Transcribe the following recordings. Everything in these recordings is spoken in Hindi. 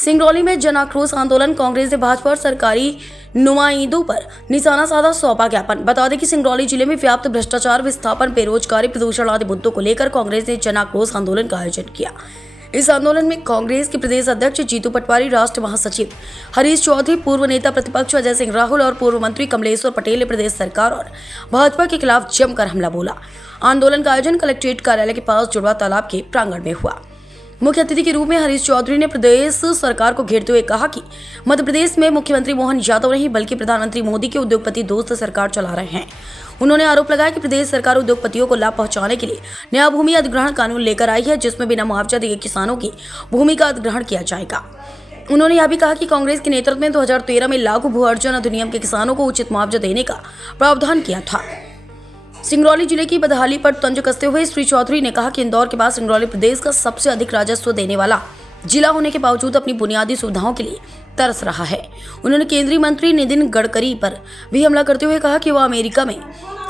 सिंगरौली में जन आक्रोश आंदोलन। कांग्रेस ने भाजपा और सरकारी नुमाइंदों पर निशाना साधा, सौंपा ज्ञापन। बता दें कि सिंगरौली जिले में व्याप्त भ्रष्टाचार, विस्थापन, बेरोजगारी, प्रदूषण आदि मुद्दों को लेकर कांग्रेस ने जन आक्रोश आंदोलन का आयोजन किया। इस आंदोलन में कांग्रेस के प्रदेश अध्यक्ष जीतू पटवारी, राष्ट्र महासचिव हरीश चौधरी, पूर्व नेता प्रतिपक्ष अजय सिंह राहुल और पूर्व मंत्री कमलेश्वर पटेल ने प्रदेश सरकार और भाजपा के खिलाफ जमकर हमला बोला। आंदोलन का आयोजन कलेक्ट्रेट कार्यालय के पास जुड़वा तालाब के प्रांगण में हुआ। मुख्य अतिथि के रूप में हरीश चौधरी ने प्रदेश सरकार को घेरते हुए कहा कि मध्य प्रदेश में मुख्यमंत्री मोहन यादव नहीं बल्कि प्रधानमंत्री मोदी के उद्योगपति दोस्त सरकार चला रहे हैं। उन्होंने आरोप लगाया कि प्रदेश सरकार उद्योगपतियों को लाभ पहुंचाने के लिए नया भूमि अधिग्रहण कानून लेकर आई है, जिसमें बिना मुआवजा दिए किसानों की भूमि का अधिग्रहण किया जाएगा। उन्होंने यह भी कहा कि कांग्रेस के नेतृत्व में 2013 में लागू भू अर्जन अधिनियम के किसानों को उचित मुआवजा देने का प्रावधान किया था। सिंगरौली जिले की बदहाली पर तंज कसते हुए श्री चौधरी ने कहा कि इंदौर के बाद सिंगरौली प्रदेश का सबसे अधिक राजस्व देने वाला जिला होने के बावजूद अपनी बुनियादी सुविधाओं के लिए तरस रहा है। उन्होंने केंद्रीय मंत्री नितिन गडकरी पर भी हमला करते हुए कहा कि वह अमेरिका में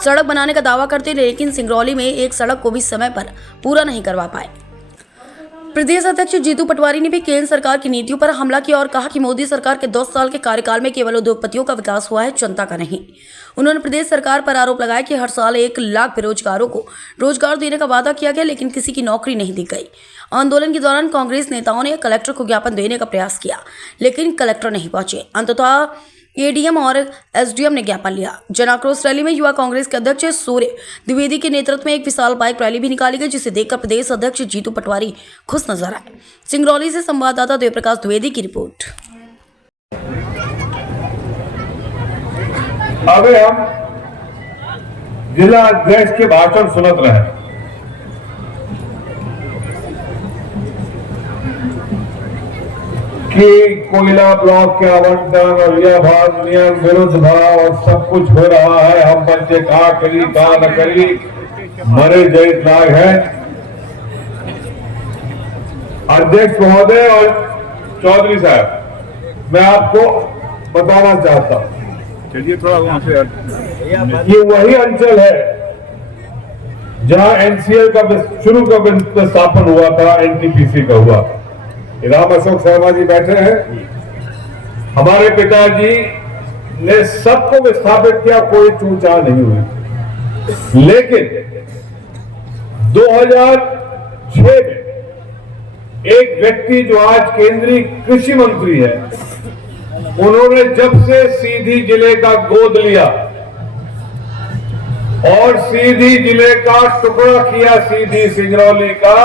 सड़क बनाने का दावा करते लेकिन सिंगरौली में एक सड़क को भी समय पर पूरा नहीं करवा पाए। प्रदेश अध्यक्ष जीतू पटवारी ने भी केंद्र सरकार की नीतियों पर हमला किया और कहा कि मोदी सरकार के 10 साल के कार्यकाल में केवल उद्योगपतियों का विकास हुआ है, जनता का नहीं। उन्होंने प्रदेश सरकार पर आरोप लगाया कि हर साल 1 लाख बेरोजगारों को रोजगार देने का वादा किया गया, लेकिन किसी की नौकरी नहीं दी गई। आंदोलन के दौरान कांग्रेस नेताओं ने कलेक्टर को ज्ञापन देने का प्रयास किया, लेकिन कलेक्टर नहीं पहुंचे। अंततः एडीएम और एसडीएम ने ज्ञापन लिया। जन आक्रोश रैली में युवा कांग्रेस के अध्यक्ष सूर्य द्विवेदी के नेतृत्व में एक विशाल बाइक रैली भी निकाली गई, जिसे देखकर प्रदेश अध्यक्ष जीतू पटवारी खुश नजर आए। सिंगरौली से संवाददाता देवप्रकाश द्विवेदी की रिपोर्ट। अभी हम जिला अध्यक्ष के भाषण सुनत रहे। कि कोयला ब्लॉक के आवंटन और यह भाग नियम विरुद्ध भाव और सब कुछ हो रहा है। हम बच्चे कहा करी कहा न करी मरे जैत नाग है। अध्यक्ष महोदय और चौधरी साहब, मैं आपको बताना चाहता हूं, चलिए थोड़ा वहां से ये वही अंचल है जहां एनसीएल का शुरू का स्थापन हुआ था, एनटीपीसी का हुआ। राम अशोक शर्मा जी बैठे हैं। हमारे पिताजी ने सबको विस्थापित किया, कोई चूचा नहीं हुई। लेकिन 2006 में एक व्यक्ति जो आज केंद्रीय कृषि मंत्री है, उन्होंने जब से सीधी जिले का गोद लिया और सीधी जिले का टुकड़ा किया, सीधी सिंगरौली का,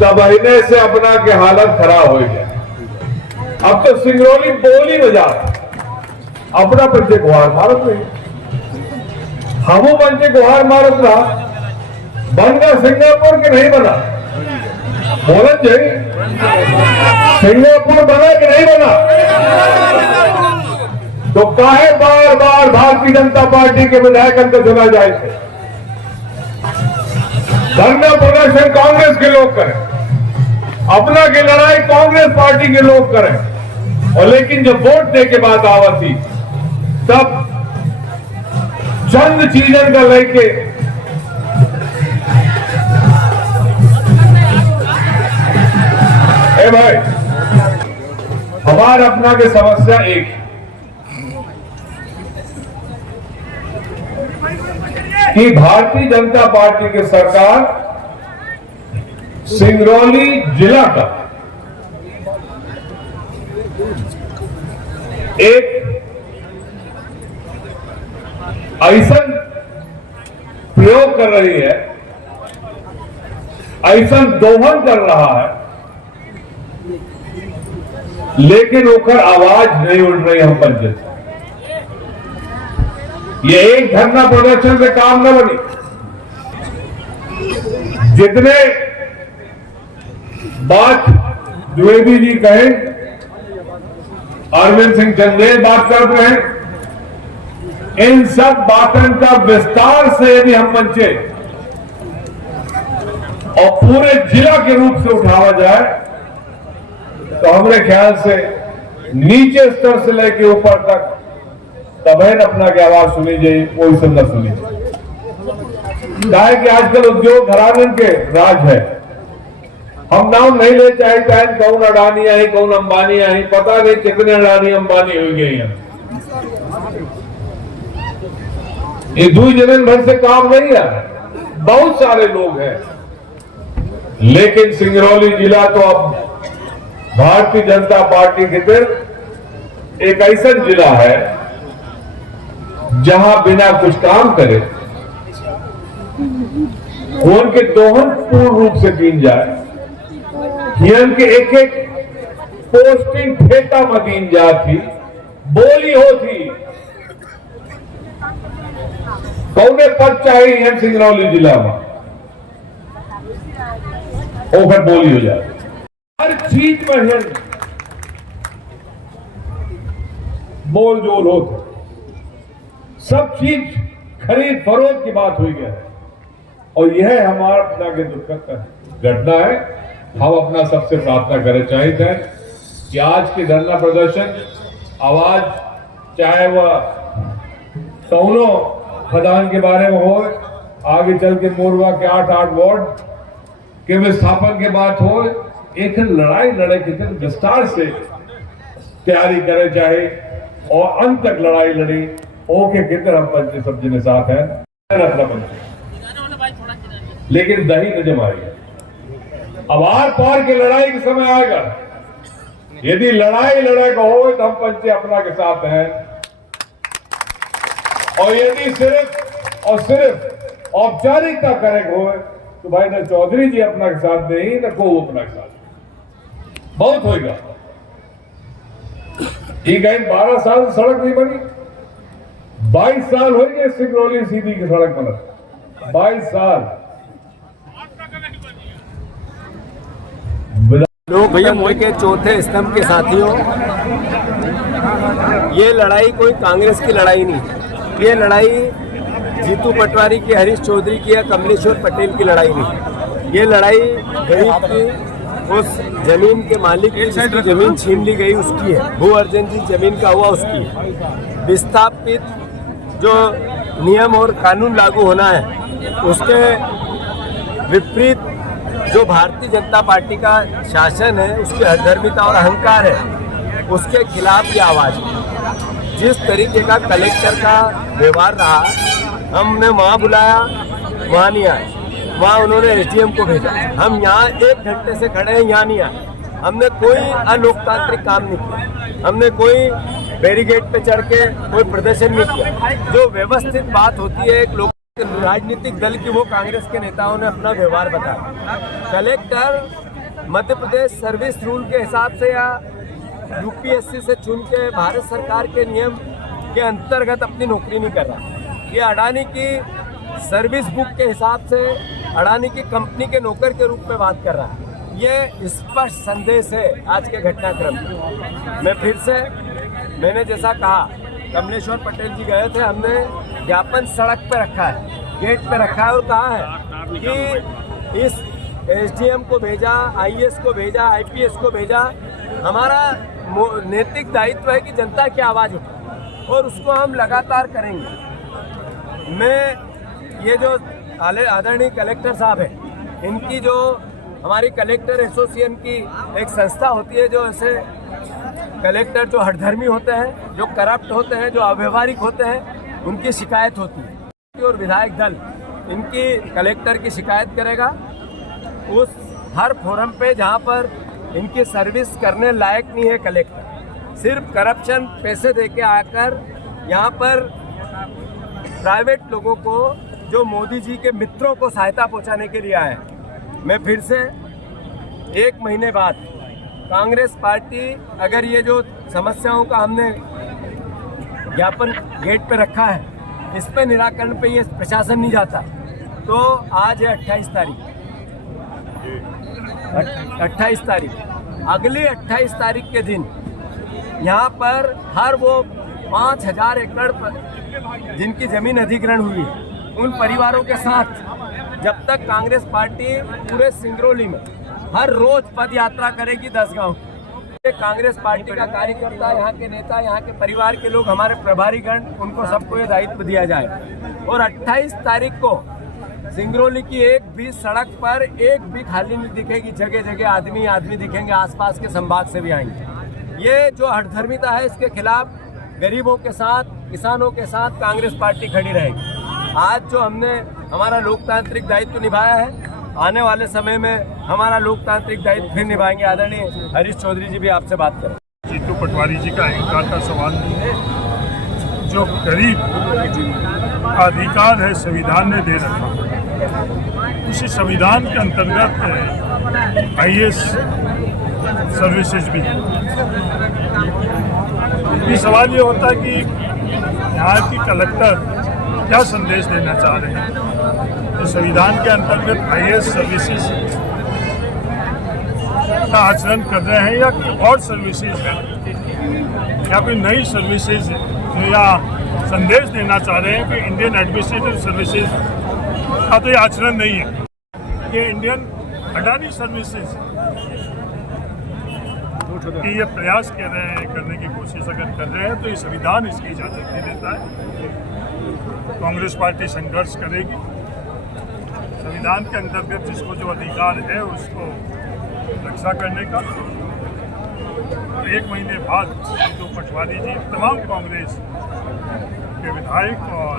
तब महीने से अपना के हालत खराब हो गया। अब तो सिंगरौली बोली बजा अपना पंचे गुहार मारत नहीं। हमो पंचे गुहार मारत रहा, बनगा सिंगापुर के नहीं बना। बोलत जाए सिंगापुर बना कि नहीं बना? तो काहे बार बार भारतीय जनता पार्टी के विधायक अंतर चुना जाए थे? धरना प्रदर्शन कांग्रेस के लोग करें, अपना की लड़ाई कांग्रेस पार्टी के लोग करें, और लेकिन जब वोट दे के बाद आवती तब चंद चीजन का लेके भाई हमारे अपना की समस्या एक कि भारतीय जनता पार्टी की सरकार सिंगरौली जिला का एक ऐसा प्रयोग कर रही है, ऐसा दोहन कर रहा है, लेकिन ओकर आवाज नहीं उड़ रही हम पर जैसे। ये एक धरना प्रदर्शन से काम न बनी। जितने बात द्विवेदी जी कहे, अरविंद सिंह चंदेल बात कर रहे हैं, इन सब बातों का विस्तार से यदि हम मंचे और पूरे जिला के रूप से उठावा जाए तो हमारे ख्याल से नीचे स्तर से लेकर ऊपर तक तबैन अपना की आवाज सुनी जाए, कोई से न सुनी जाए। कि आजकल उद्योग घरानन के राज है। हम नाम नहीं ले चाहते हैं कौन अडानी आई कौन अंबानी आई, पता नहीं कितने अडानी अंबानी हो गए हैं। ये दो जन भर से काम नहीं है, बहुत सारे लोग हैं। लेकिन सिंगरौली जिला तो अब भारतीय जनता पार्टी के तरफ एक ऐसा जिला है जहां बिना कुछ काम करे खून के दोहन पूर्ण रूप से बीन जाए, हिरन के एक एक पोस्टिंग फेटा में बीन जाती, बोली होती कौने पद चाहिए सिंगरौली जिला में, ओवर बोली हो जाती। हर चीज में हिरन बोल जोल होते, सब चीज खरीद फरोख्त की बात हुई है। और यह हमारा अपना के दुखद घटना है। हम अपना सबसे प्रार्थना करना चाहते हैं कि आज के धरना प्रदर्शन आवाज चाहे वह दोनों खदान के बारे में हो, आगे चल के मोरवा के 8 वार्ड के विस्थापन के बात हो, एक लड़ाई लड़े की तरफ विस्तार से तैयारी करे चाहे और अंत तक लड़ाई लड़ी ओके किधर हम पंच सब जिन्हें साथ है अपना पंच, लेकिन दही न जमाएगी। अब आर पार की लड़ाई के समय आएगा, यदि लड़ाई लड़ेगा हो तो हम पंचे अपना के साथ हैं, और यदि सिर्फ और सिर्फ औपचारिकता करेगा हो तो भाई न चौधरी जी अपना के साथ नहीं न को अपना के साथ, बहुत होगा। ठीक है, 12 साल सड़क नहीं बनी, 22 साल हो गए सिंगरौली सीधी की सड़क बना, 22 साल। लोग भैया मोदी के चौथे स्तंभ के साथियों, ये लड़ाई कोई कांग्रेस की लड़ाई नहीं, ये लड़ाई जीतू पटवारी की, हरीश चौधरी की या कमलेश्वर पटेल की लड़ाई नहीं। ये लड़ाई गरीब की, उस जमीन के मालिक की जिसकी जमीन छीन ली गई उसकी है, भू अर्जन जी जमीन का हुआ उसकी है। विस्थापित जो नियम और कानून लागू होना है उसके विपरीत जो भारतीय जनता पार्टी का शासन है, उसकी अधर्मिता और अहंकार है, उसके खिलाफ ये आवाज है। जिस तरीके का कलेक्टर का व्यवहार रहा, हमने वहाँ बुलाया वहाँ नहीं आए, वहाँ उन्होंने एसडीएम को भेजा, हम यहाँ 1 घंटे से खड़े हैं यहाँ नहीं आए। हमने कोई अलोकतांत्रिक काम नहीं किया, हमने कोई बैरिकेड पे चढ़ के कोई प्रदर्शन नहीं किया। जो व्यवस्थित बात होती है एक लोग राजनीतिक दल की, वो कांग्रेस के नेताओं ने अपना व्यवहार बताया। Collector Madhya Pradesh service rule के हिसाब से या यूपीएससी से चुन के भारत सरकार के नियम के अंतर्गत अपनी नौकरी नहीं कर रहा। ये अडानी की सर्विस बुक के हिसाब से अडानी की कंपनी के नौकर के रूप में बात कर रहा है। ये स्पष्ट संदेश है आज के घटनाक्रम में। मैं फिर से, मैंने जैसा कहा, कमलेश्वर पटेल जी गए थे, हमने ज्ञापन सड़क पे रखा है, गेट पे रखा है और कहा है कि इस एसडीएम को भेजा, आईएएस को भेजा, आईपीएस को भेजा। हमारा नैतिक दायित्व है कि जनता की आवाज़ उठाए और उसको हम लगातार करेंगे। मैं ये जो आदरणीय कलेक्टर साहब हैं, इनकी जो हमारी कलेक्टर एसोसिएशन की एक संस्था होती है, जो ऐसे कलेक्टर जो हठधर्मी होते हैं, जो करप्ट होते हैं, जो अव्यवहारिक होते हैं, उनकी शिकायत होती है। और विधायक दल इनकी कलेक्टर की शिकायत करेगा उस हर फोरम पे जहाँ पर इनकी सर्विस करने लायक नहीं है कलेक्टर, सिर्फ करप्शन पैसे देके आकर यहाँ पर प्राइवेट लोगों को, जो मोदी जी के मित्रों को सहायता पहुँचाने के लिए आए हैं। मैं फिर से 1 महीने बाद कांग्रेस पार्टी, अगर ये जो समस्याओं का हमने ज्ञापन गेट पे रखा है, इस पे निराकरण पे ये प्रशासन नहीं जाता, तो आज है 28 तारीख, 28 तारीख, अगली 28 तारीख के दिन यहाँ पर हर वो 5000 एकड़ पर जिनकी ज़मीन अधिग्रहण हुई है, उन परिवारों के साथ जब तक कांग्रेस पार्टी पूरे सिंगरौली में हर रोज पद यात्रा करेगी 10 गांव, कांग्रेस पार्टी का कार्यकर्ता, यहाँ के नेता, यहाँ के परिवार के लोग, हमारे प्रभारीगण, उनको सबको ये दायित्व दिया जाए। और 28 तारीख को सिंगरौली की एक भी सड़क पर एक भी खाली नहीं दिखेगी, जगह जगह आदमी आदमी दिखेंगे, आसपास के संभाग से भी आएंगे। ये जो हठधर्मिता है, इसके खिलाफ गरीबों के साथ, किसानों के साथ कांग्रेस पार्टी खड़ी रहेगी। आज जो हमने हमारा लोकतांत्रिक दायित्व निभाया है, आने वाले समय में हमारा लोकतांत्रिक दायित्व फिर निभाएंगे। आदरणीय हरीश चौधरी जी भी आपसे बात करें। जीतू पटवारी जी का अहंकार का सवाल नहीं है। जो गरीब अधिकार है संविधान ने दे रखा, उसी संविधान के अंतर्गत IAS सर्विसेज भी है। ये सवाल ये होता है कि यहाँ की कलेक्टर क्या संदेश देना चाह रहे हैं। तो संविधान के अंतर्गत IAS सर्विसेज का आचरण कर रहे हैं या कोई और सर्विसेज है या कोई नई सर्विसेज है जो या संदेश देना चाह रहे हैं कि इंडियन एडमिनिस्ट्रेटिव सर्विसेज का तो ये आचरण नहीं है, ये इंडियन अडानी सर्विसेज कि ये प्रयास कर रहे हैं, करने की कोशिश अगर कर रहे हैं तो ये संविधान इसकी इजाज़त नहीं देता है। कांग्रेस पार्टी संघर्ष करेगी। संविधान के अंतर्गत जिसको जो अधिकार है उसको रक्षा करने का। 1 महीने बाद जीतू पटवारी जी तमाम कांग्रेस के विधायक और